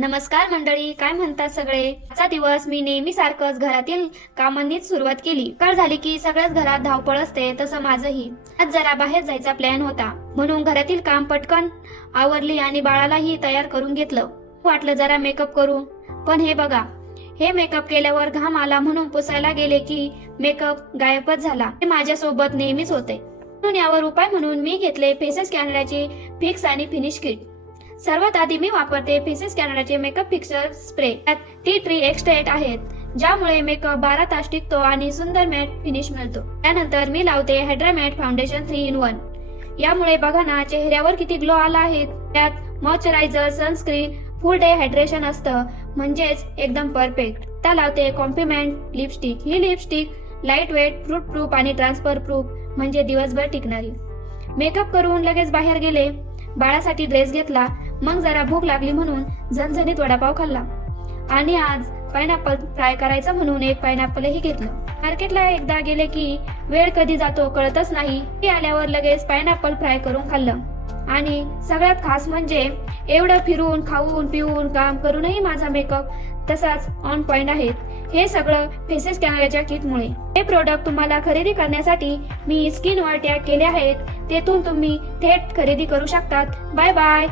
नमस्कार मंडळी, काय म्हणतात सगळे? आजचा दिवस मी नेहमी सारखंच घरातील कामांनीच सुरुवात केली. सकाळ झाली की सगळ्याच घरात धावपळ असते, तसं माझंही. आज जरा बाहेर जायचा प्लॅन होता, म्हणून घरातील काम पटकन आवरली आणि बाळालाही तयार करून घेतलं. वाटलं जरा मेकअप करू, पण हे बघा, हे मेकअप केल्यावर घाम आला म्हणून पुसायला गेले की मेकअप गायबच झाला. हे माझ्यासोबत नेहमीच होते. म्हणून यावर उपाय म्हणून मी घेतले फेसेस कॅनडाचे फिक्स आणि फिनिश किट. सर्वात आधी मी वापरते फेसेस कॅनडाचे मेकअप फिक्सर स्प्रे. त्यात टी ट्री एक्सट्रॅक्ट आहेत, ज्यामुळे मेकअप 12 तास टिकतो आणि सुंदर मॅट फिनिश मिळतो. त्यानंतर मी लावते हायड्रा मॅट फाउंडेशन 3 in 1. यामुळे बघा ना, चेहऱ्यावर किती ग्लो आला आहे. त्यात moisturiser, sunscreen, full day hydration असतं, म्हणजेच एकदम परफेक्ट. त्या लावते कॉम्प्लिमेंट लिपस्टिक. ही lipstick light weight, fruit proof आणि ट्रान्सफर प्रूफ, म्हणजे दिवसभर टिकणारी. मेकअप करून लगेच बाहेर गेले. बाळासाठी ड्रेस घेतला. मग जरा भूक लागली म्हणून झणझणीत वडापाव खाल्ला. आणि आज पायनॅपल फ्राय करायचं म्हणून एक पायनॅपलही घेतलं. मार्केटला एकदा गेले की वेळ कधी जातो कळतच नाही. ती आल्यावर लगेच पायनॅपल फ्राय करून खाल्लं. आणि सगळ्यात खास म्हणजे एवढं फिरून, खाऊन, पिऊन, काम करूनही माझा मेकअप तसाच ऑन पॉइंट आहे. हे सगळं फेसेस कॅनडाच्या किटमुळे. हे प्रोडक्ट तुम्हाला खरेदी करण्यासाठी मी स्क्रीनवर टॅग केले आहेत, तेथून तुम्ही थेट खरेदी करू शकतात. Bye bye.